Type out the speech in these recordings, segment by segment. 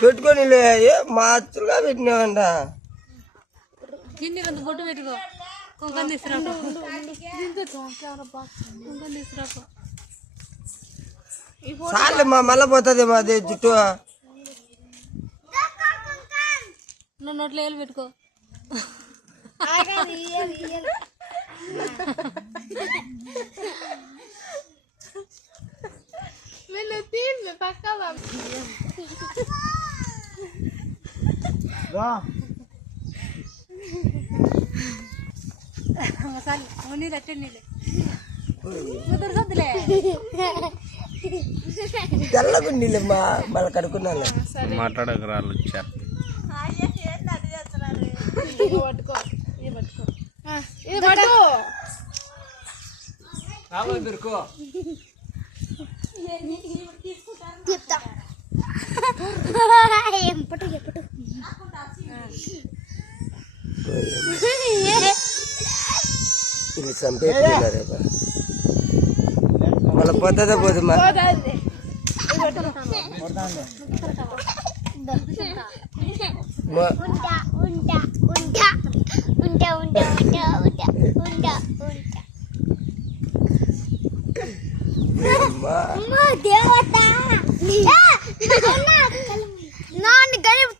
పెట్టుకొని మాత్రగా పెట్టినామంట గిన్నె బొట్టు పెట్టుకో కుంకం తీసుకురాపో కుంకం తీసుకురాపో చాలు మళ్ళా పోతుంది మాది జుట్టు నువ్వు నోట్లో వేలు పెట్టుకో నీళ్ళు అట్టే నీళ్ళు దొరకద్దులే తెల్లగా నీళ్ళు మళ్ళీ కడుక్కున్నాను మాట్లాడగరాలు వచ్చారు ఇది చంపేస్తున్నారు మళ్ళీ పోతుందా పోదమ్మా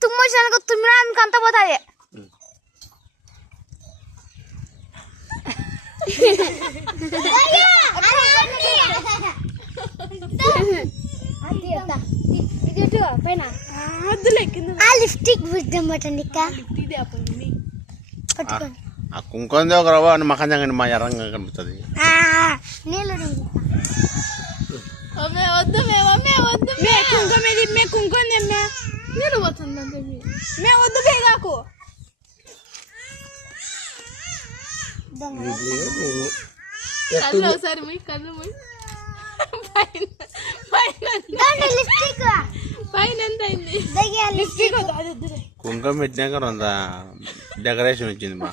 ತುಂಬ ಚೆನ್ನಾಗಿ ತುಂಬಿರ ಅಂತ పోతాది లిప్స్టిక్ ఆ కుంకుమ ఒక రవ్వ మఖం జంగండి మా ఎర్రంగా కనిపిస్తుంది వద్దు కుంకుమ కుంకుమ నీళ్ళు పోతుంది మే వద్దు బేగాకు ఒకసారి కళ్ళు కుంకుమ పెట్టినాక కొంత డెకరేషన్ వచ్చింది మా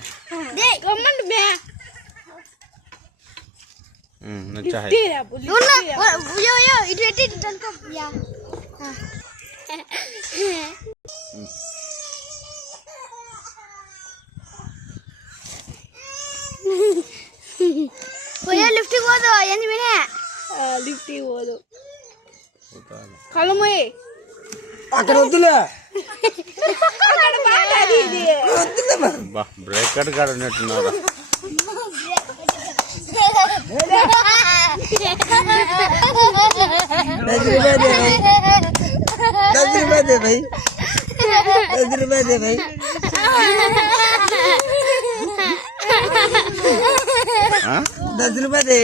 లిఫ్టింగ్ పోదు ఏంది వినే లిఫ్టింగ్ పోదు కళ్ళమోయి అక్కడ వద్దులే బ్రేక్ కట్ కాడ ఉన్నట్టున్నారా ₹10 दे भाई ₹10 दे भाई ₹10 दे